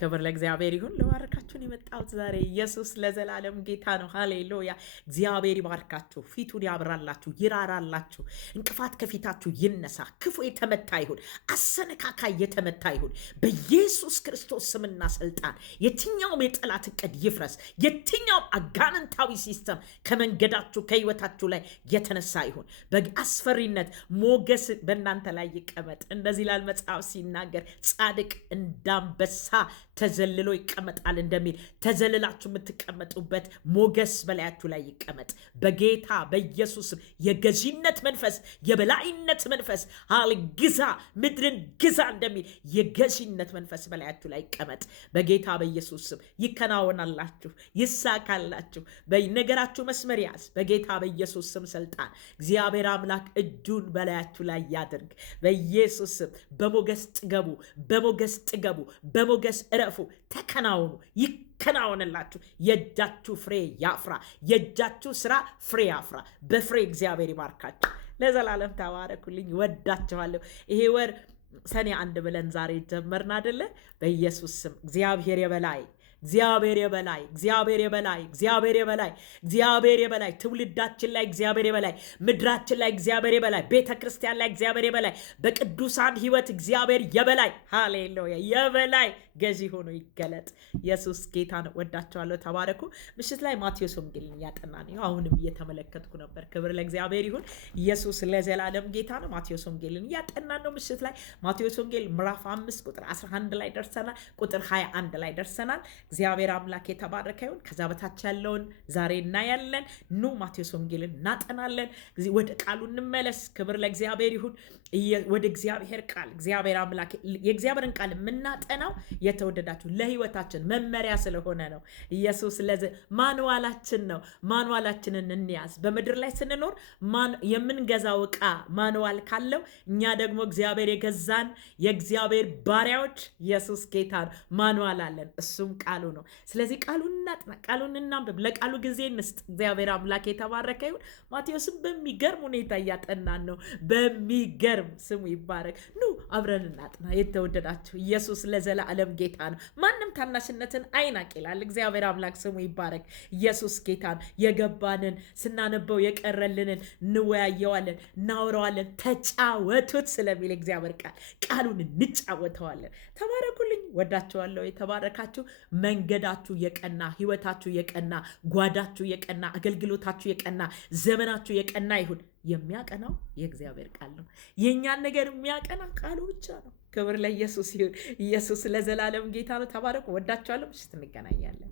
ክብር ለእግዚአብሔር ይሁን። ለባረካችሁን የመጣሁት ዛሬ ኢየሱስ ለዘላለም ጌታ ነው። ሃሌሉያ። እግዚአብሔር ይባርካችሁ፣ ፊቱን ያብራላችሁ፣ ይራራላችሁ። እንቅፋት ከፊታችሁ ይነሳ። ክፉ የተመታ ይሁን፣ አሰነካካይ የተመታ ይሁን በኢየሱስ ክርስቶስ ስምና ስልጣን። የትኛውም የጠላት እቅድ ይፍረስ። የትኛውም አጋንንታዊ ሲስተም ከመንገዳችሁ ከህይወታችሁ ላይ የተነሳ ይሁን። በአስፈሪነት ሞገስ በእናንተ ላይ ይቀመጥ። እንደዚህ ላል መጽሐፍ ሲናገር ጻድቅ እንዳንበሳ ተዘልሎ ይቀመጣል እንደሚል ተዘልላችሁ የምትቀመጡበት ሞገስ በላያችሁ ላይ ይቀመጥ በጌታ በኢየሱስ። የገዢነት መንፈስ፣ የበላይነት መንፈስ ግዛ፣ ምድርን ግዛ እንደሚል የገዢነት መንፈስ በላያችሁ ላይ ይቀመጥ በጌታ በኢየሱስ ስም። ይከናወናላችሁ፣ ይሳካላችሁ። በነገራችሁ መስመር ያዝ በጌታ በኢየሱስ ስም ስልጣን። እግዚአብሔር አምላክ እጁን በላያችሁ ላይ ያድርግ በኢየሱስ ስም። በሞገስ ጥገቡ፣ በሞገስ ጥገቡ፣ በሞገስ እረፉ፣ ተከናወኑ፣ ይከናወንላችሁ። የእጃችሁ ፍሬ ያፍራ፣ የእጃችሁ ስራ ፍሬ ያፍራ። በፍሬ እግዚአብሔር ይባርካችሁ። ለዘላለም ተባረኩልኝ። ወዳችኋለሁ። ይሄ ወር ሰኔ 1 ብለን ዛሬ ጀመርን አይደለ? በኢየሱስ ስም እግዚአብሔር የበላይ፣ እግዚአብሔር የበላይ፣ እግዚአብሔር የበላይ፣ እግዚአብሔር የበላይ፣ እግዚአብሔር የበላይ፣ ትውልዳችን ላይ እግዚአብሔር የበላይ፣ ምድራችን ላይ እግዚአብሔር የበላይ፣ ቤተ ክርስቲያን ላይ እግዚአብሔር የበላይ፣ በቅዱሳን ህይወት እግዚአብሔር የበላይ፣ ሃሌሉያ፣ የበላይ ገዢ ሆኖ ይገለጥ። ኢየሱስ ጌታ ነው። ወዳቸዋለሁ። ተባረኩ። ምሽት ላይ ማቴዎስ ወንጌልን እያጠናን ነው። አሁንም እየተመለከትኩ ነበር። ክብር ለእግዚአብሔር ይሁን። ኢየሱስ ለዘላለም ጌታ ነው። ማቴዎስ ወንጌልን እያጠናን ነው። ምሽት ላይ ማቴዎስ ወንጌል ምዕራፍ 5 ቁጥር 11 ላይ ደርሰናል። ቁጥር 21 ላይ ደርሰናል። እግዚአብሔር አምላክ የተባረከ ይሁን። ከዛ በታች ያለውን ዛሬ እናያለን። ኑ ማቴዎስ ወንጌልን እናጠናለን። ወደ ቃሉ እንመለስ። ክብር ለእግዚአብሔር ይሁን። ወደ እግዚአብሔር ቃል እግዚአብሔር አምላክ የእግዚአብሔርን ቃል የምናጠናው የተወደዳችሁ ለህይወታችን መመሪያ ስለሆነ ነው። ኢየሱስ ማንዋላችን ነው። ማንዋላችንን እንያዝ። በምድር ላይ ስንኖር የምንገዛው ዕቃ ማንዋል ካለው እኛ ደግሞ እግዚአብሔር የገዛን የእግዚአብሔር ባሪያዎች ኢየሱስ ጌታ ነው። ማንዋል አለን፣ እሱም ቃሉ ነው። ስለዚህ ቃሉን እናጥና፣ ቃሉን እናንብብ፣ ለቃሉ ጊዜ እንስጥ። እግዚአብሔር አምላክ የተባረከ ይሁን። ማቴዎስም በሚገርም ሁኔታ እያጠናን ነው። በሚገርም ስሙ ይባረክ። ኑ አብረን እናጥና። የተወደዳችሁ ኢየሱስ ለዘላለም ጌታ ነው። ማንም ታናሽነትን አይናቅ ይላል። እግዚአብሔር አምላክ ስሙ ይባረክ። ኢየሱስ ጌታ ነው። የገባንን ስናነበው የቀረልንን እንወያየዋለን፣ እናወራዋለን። ተጫወቱት ስለሚል እግዚአብሔር ቃሉን እንጫወተዋለን። ተባረኩልኝ። ወዳችኋለሁ። የተባረካችሁ መንገዳችሁ የቀና፣ ህይወታችሁ የቀና፣ ጓዳችሁ የቀና፣ አገልግሎታችሁ የቀና፣ ዘመናችሁ የቀና ይሁን። የሚያቀናው የእግዚአብሔር ቃል ነው። የእኛን ነገር የሚያቀና ቃሉ ብቻ ነው። ክብር ለኢየሱስ ይሁን። ኢየሱስ ለዘላለም ጌታ ነው። ተባረኩ። ወዳችኋለሁ። ምሽት እንገናኛለን።